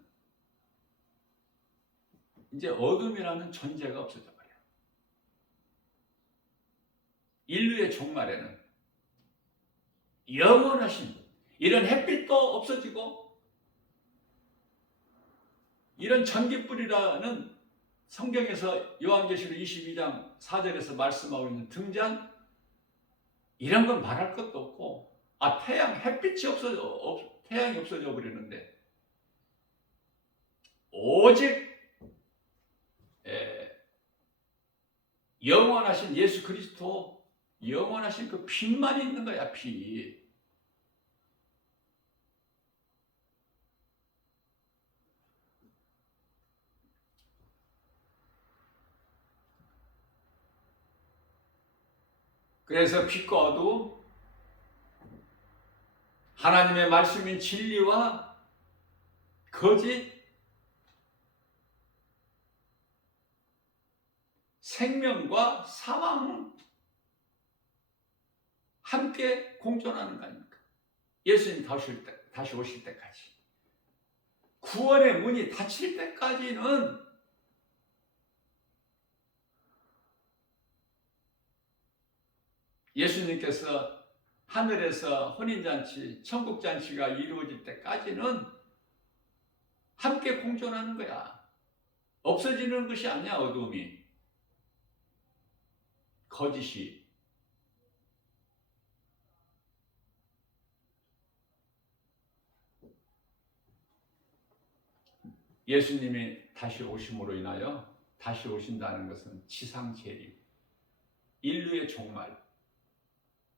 이제 어둠이라는 존재가 없어져 버려요. 인류의 종말에는 영원하신 이런 햇빛도 없어지고, 이런 전깃불이라는 성경에서 요한계시록 22장 4절에서 말씀하고 있는 등잔, 이런 건 말할 것도 없고, 햇빛이 태양이 없어져 버리는데, 오직 영원하신 예수 그리스도, 영원하신 그 빛만 있는 거야, 빛. 그래서 빛과 어두움, 하나님의 말씀인 진리와 거짓, 생명과 사망은 함께 공존하는 거 아닙니까? 예수님 다시 오실 때까지, 구원의 문이 닫힐 때까지는 예수님께서 하늘에서 혼인잔치, 천국잔치가 이루어질 때까지는 함께 공존하는 거야. 없어지는 것이 아니야, 어둠이. 거짓이. 예수님이 다시 오심으로 인하여, 다시 오신다는 것은 지상 재림, 인류의 종말,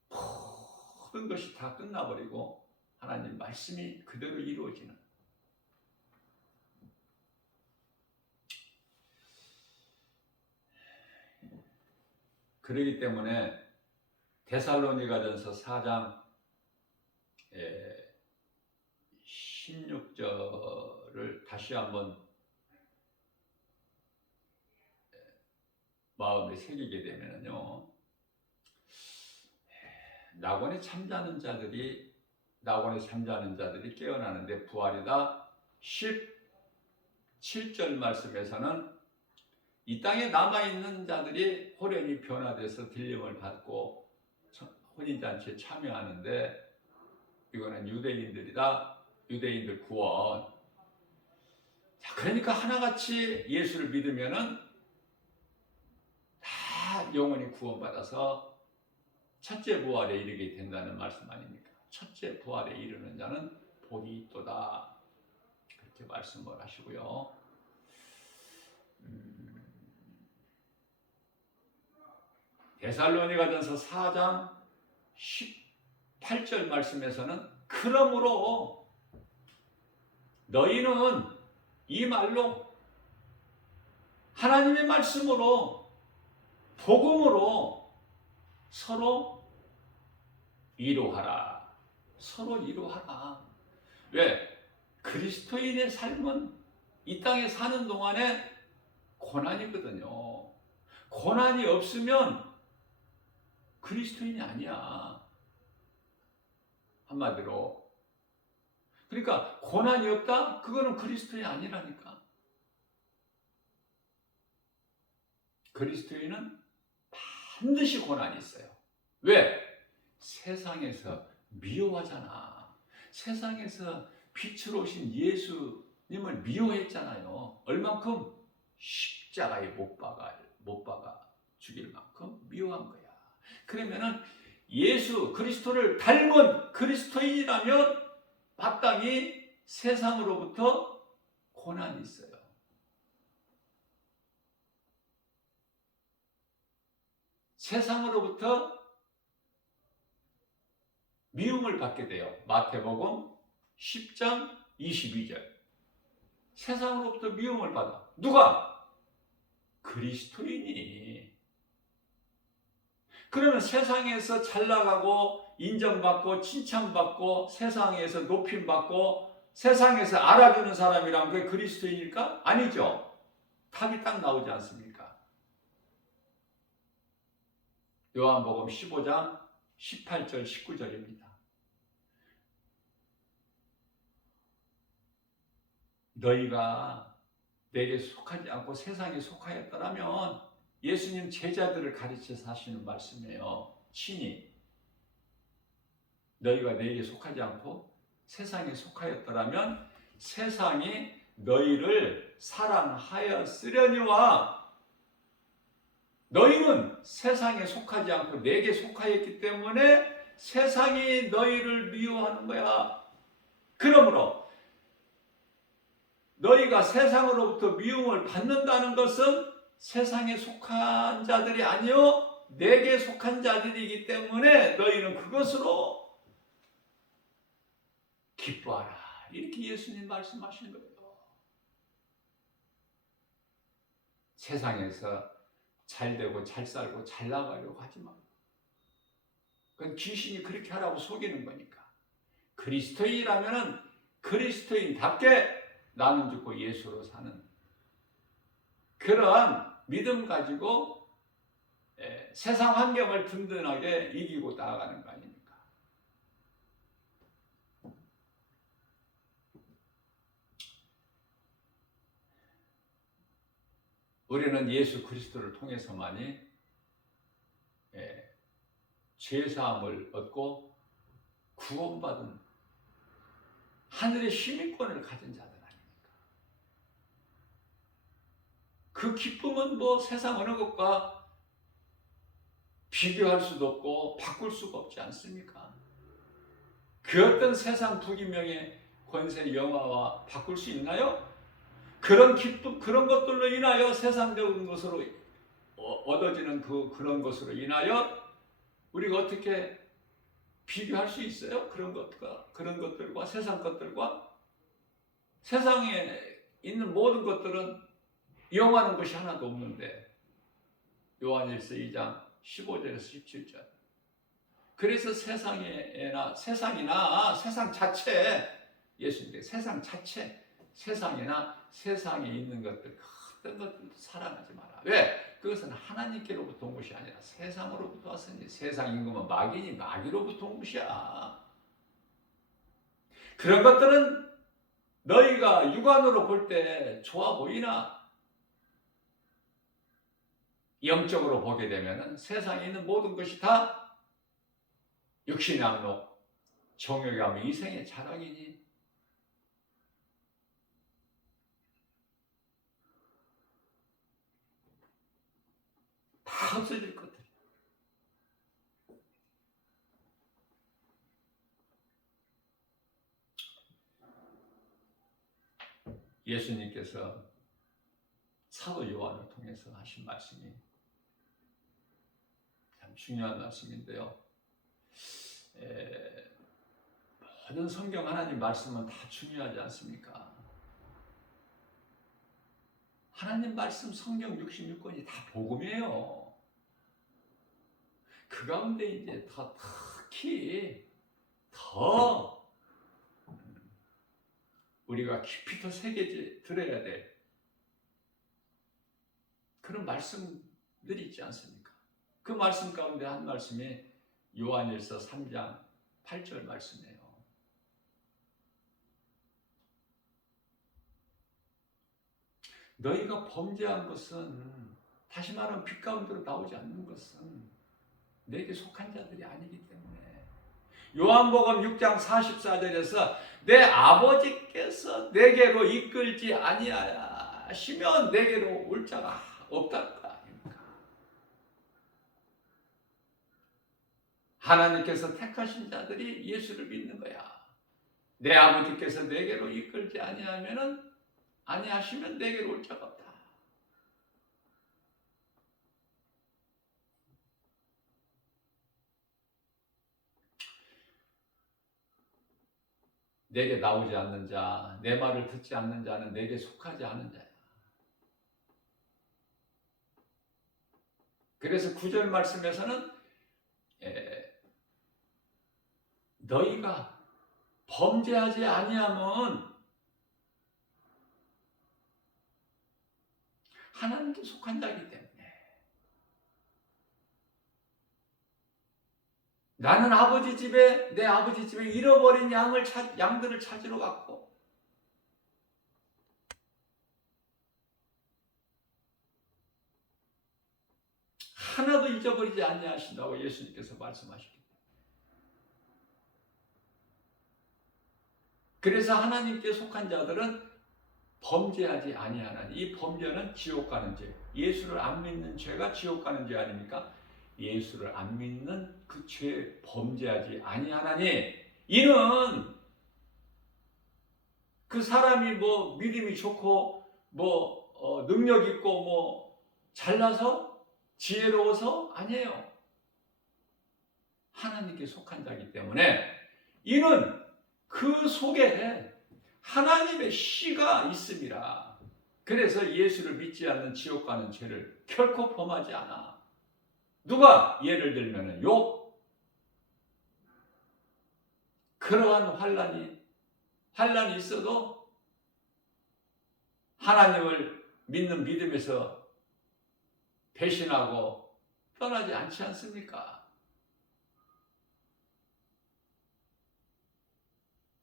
모든 것이 다 끝나버리고 하나님 말씀이 그대로 이루어지는. 그렇기 때문에 데살로니가전서 4장 16절을 다시 한번 마음에 새기게 되면요, 낙원에 잠자는 자들이 깨어나는데 부활이다. 17절 말씀에서는 이 땅에 남아있는 자들이 호련히 변화돼서 들림을 받고 혼인잔치에 참여하는데, 이거는 유대인들이다. 유대인들 구원. 자, 그러니까 하나같이 예수를 믿으면은 다 영원히 구원받아서 첫째 부활에 이르게 된다는 말씀 아닙니까? 첫째 부활에 이르는 자는 복이 있도다. 그렇게 말씀을 하시고요. 데살로니가전서 4장 18절 말씀에서는 그러므로 너희는 이 말로, 하나님의 말씀으로, 복음으로 서로 위로하라. 서로 위로하라. 왜? 그리스도인의 삶은 이 땅에 사는 동안에 고난이거든요. 고난이 없으면 그리스도인이 아니야. 한마디로. 그러니까 고난이 없다? 그거는 그리스도인이 아니라니까. 그리스도인은 반드시 고난이 있어요. 왜? 세상에서 미워하잖아. 세상에서 빛으로 오신 예수님을 미워했잖아요. 얼만큼? 십자가에 못 박아 죽일 만큼 미워한 거야. 그러면은 예수 그리스도를 닮은 그리스도인이라면 마땅히 세상으로부터 고난이 있어요. 세상으로부터 미움을 받게 돼요. 마태복음 10장 22절. 세상으로부터 미움을 받아. 누가? 그리스도인이. 그러면 세상에서 잘 나가고 인정받고 칭찬받고 세상에서 높임받고 세상에서 알아주는 사람이란 그게 그리스도인일까? 아니죠. 답이 딱 나오지 않습니까? 요한복음 15장 18절 19절입니다. 너희가 내게 속하지 않고 세상에 속하였더라면, 예수님 제자들을 가르쳐서 하시는 말씀이에요. 친히 너희가 내게 속하지 않고 세상에 속하였더라면 세상이 너희를 사랑하였으려니와, 너희는 세상에 속하지 않고 내게 속하였기 때문에 세상이 너희를 미워하는 거야. 그러므로 너희가 세상으로부터 미움을 받는다는 것은 세상에 속한 자들이 아니요 내게 속한 자들이기 때문에 너희는 그것으로 기뻐하라. 이렇게 예수님 말씀하시는 거예요. 세상에서 잘 되고 잘 살고 잘 나가려고 하지 마. 그건 귀신이 그렇게 하라고 속이는 거니까. 그리스도인이라면은 그리스도인답게 나는 죽고 예수로 사는 그러한 믿음 가지고 세상 환경을 든든하게 이기고 나아가는 거 아닙니까? 우리는 예수 그리스도를 통해서만이 죄사함을 얻고 구원받은 하늘의 시민권을 가진 자들 아닙니까? 그 기쁨은 뭐 세상 어느 것과 비교할 수도 없고 바꿀 수가 없지 않습니까? 그 어떤 세상 부귀명예 권세 영화와 바꿀 수 있나요? 그런 기쁨, 그런 것들로 인하여 세상적인 것으로 얻어지는 그런 것으로 인하여 우리가 어떻게 비교할 수 있어요? 그런 것들과 세상 것들과. 세상에 있는 모든 것들은 이용하는 것이 하나도 없는데, 요한일서 2장 15절에서 17절. 그래서 세상이나 세상 자체, 예수님께 세상 자체, 세상이나 세상에 있는 것들, 어떤 것들도 사랑하지 마라. 왜? 그것은 하나님께로부터 온 것이 아니라 세상으로부터 왔으니, 세상 임금은 마귀니 마귀로부터 온 것이야. 그런 것들은 너희가 육안으로 볼 때 좋아 보이나 영적으로 보게 되면 세상에 있는 모든 것이 다 육신의 악록, 정욕의 암, 이생의 자랑이니 다 없어질 것들. 예수님께서 사도 요한을 통해서 하신 말씀이 참 중요한 말씀인데요. 모든 성경 하나님 말씀은 다 중요하지 않습니까? 하나님 말씀 성경 66권이 다 복음이에요. 그 가운데 이제 특히 더 우리가 깊이 더 새겨 들어야 될 그런 말씀들이 있지 않습니까? 그 말씀 가운데 한 말씀이 요한일서 3장 8절 말씀이에요. 너희가 범죄한 것은, 다시 말하면 빛 가운데로 나오지 않는 것은 내게 속한 자들이 아니기 때문에, 요한복음 6장 44절에서 내 아버지께서 내게로 이끌지 아니하시면 내게로 올 자가 없다는 거 아닙니까? 하나님께서 택하신 자들이 예수를 믿는 거야. 내 아버지께서 내게로 이끌지 아니하면은 아니하시면 내게로 올 자가 없다. 내게 나오지 않는 자, 내 말을 듣지 않는 자는 내게 속하지 않은 자야. 그래서 9절 말씀에서는 너희가 범죄하지 아니하면 하나님께 속한 자이기 때문에 나는 내 아버지 집에 잃어버린 양들을 찾으러 갔고 하나도 잊어버리지 아니하신다고 예수님께서 말씀하셨기 때문에 그래서 하나님께 속한 자들은 범죄하지 아니하나니 이 범죄는 지옥 가는 죄 예수를 안 믿는 죄가 지옥 가는 죄 아닙니까? 예수를 안 믿는 그 죄 범죄하지 아니하나니 이는 그 사람이 뭐 믿음이 좋고 뭐 능력 있고 뭐 잘나서 지혜로워서 아니에요. 하나님께 속한 자이기 때문에 이는 그 속에 하나님의 씨가 있음이라. 그래서 예수를 믿지 않는 지옥 가는 죄를 결코 범하지 않아. 누가? 예를 들면 욥. 그러한 환란이 있어도 하나님을 믿는 믿음에서 배신하고 떠나지 않지 않습니까?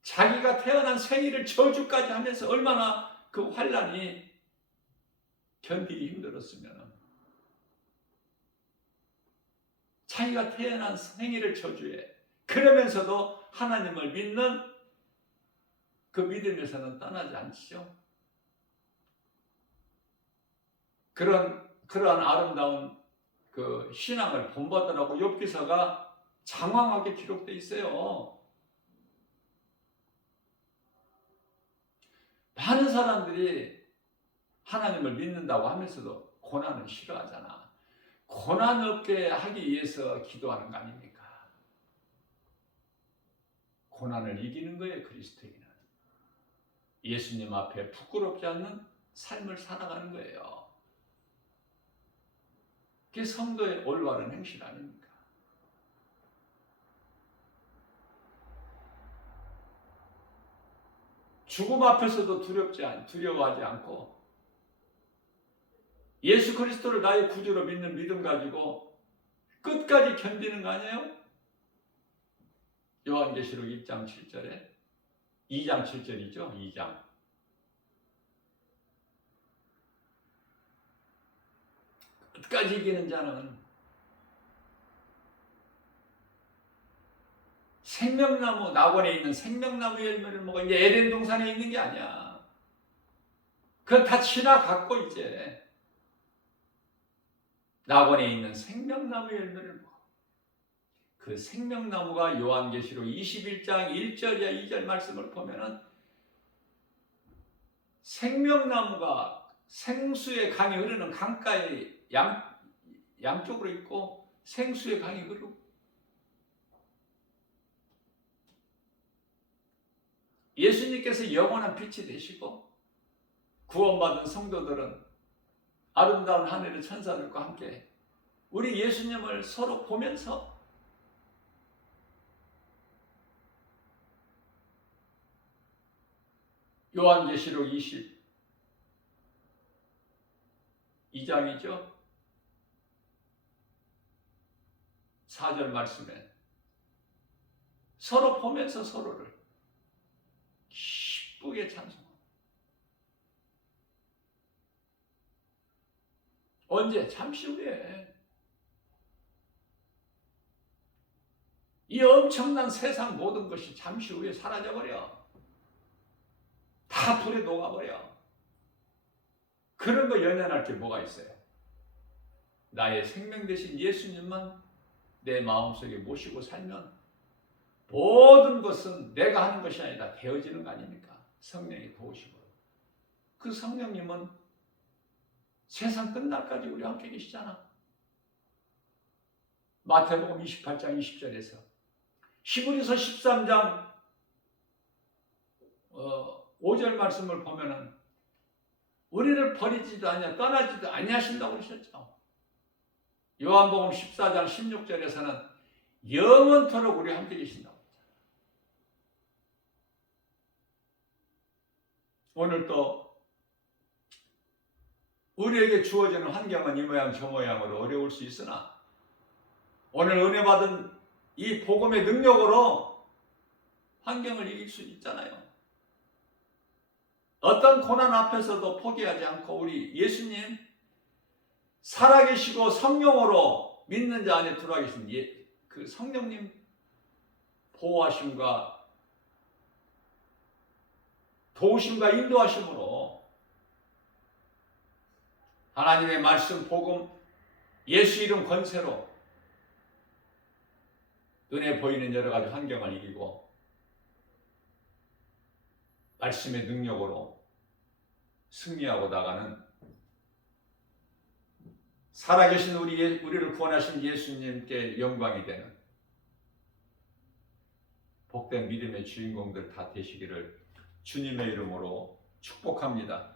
자기가 태어난 생일을 저주까지 하면서 얼마나 그 환란이 견디기 힘들었으면 자기가 태어난 생일을 저주해. 그러면서도 하나님을 믿는 그 믿음에서는 떠나지 않죠. 그러한 아름다운 그 신앙을 본받으라고 욥기서가 장황하게 기록되어 있어요. 많은 사람들이 하나님을 믿는다고 하면서도 고난을 싫어하잖아. 고난 없게 하기 위해서 기도하는 거 아닙니까? 고난을 이기는 거예요, 그리스도인은. 예수님 앞에 부끄럽지 않는 삶을 살아가는 거예요. 그게 성도의 올바른 행실 아닙니까? 죽음 앞에서도 두려워하지 않고 예수 그리스도를 나의 구주로 믿는 믿음 가지고 끝까지 견디는 거 아니에요? 요한계시록 2장 7절에 2장 7절이죠. 2장. 끝까지 이기는 자는 생명나무, 낙원에 있는 생명나무 열매를 먹어. 이제 에덴 동산에 있는 게 아니야. 그건 다 지나갔고 이제 낙원에 있는 생명나무 열매를 먹어. 그 생명나무가 요한계시록 21장 1절이야 2절 말씀을 보면은 생명나무가 생수의 강이 흐르는 강가에 양쪽으로 있고 생수의 강이 흐르고 예수님께서 영원한 빛이 되시고 구원받은 성도들은 아름다운 하늘의 천사들과 함께 우리 예수님을 서로 보면서 요한계시록 22장이죠. 4절 말씀에 서로 보면서 서로를 기쁘게 찬송합니다. 언제? 잠시 후에. 이 엄청난 세상 모든 것이 잠시 후에 사라져버려. 다 불에 녹아버려. 그런 거 연연할 게 뭐가 있어요? 나의 생명 되신 예수님만 내 마음속에 모시고 살면 모든 것은 내가 하는 것이 아니라 되어지는 거 아닙니까? 성령이 도우시고 그 성령님은 세상 끝날까지 우리 함께 계시잖아. 마태복음 28장 20절에서 히브리서 13장 5절 말씀을 보면은 우리를 버리지도 아니하 떠나지도 아니하신다고 그러셨죠. 요한복음 14장 16절에서는 영원토록 우리 함께 계신다고 그랬잖아요. 오늘 또 우리에게 주어지는 환경은 이 모양 저 모양으로 어려울 수 있으나 오늘 은혜 받은 이 복음의 능력으로 환경을 이길 수 있잖아요. 어떤 고난 앞에서도 포기하지 않고 우리 예수님 살아계시고 성령으로 믿는 자 안에 들어와 계신 그 성령님 보호하심과 도우심과 인도하심으로 하나님의 말씀, 복음, 예수 이름 권세로 눈에 보이는 여러 가지 환경을 이기고 말씀의 능력으로 승리하고 나가는 살아계신 우리를 구원하신 예수님께 영광이 되는 복된 믿음의 주인공들 다 되시기를 주님의 이름으로 축복합니다.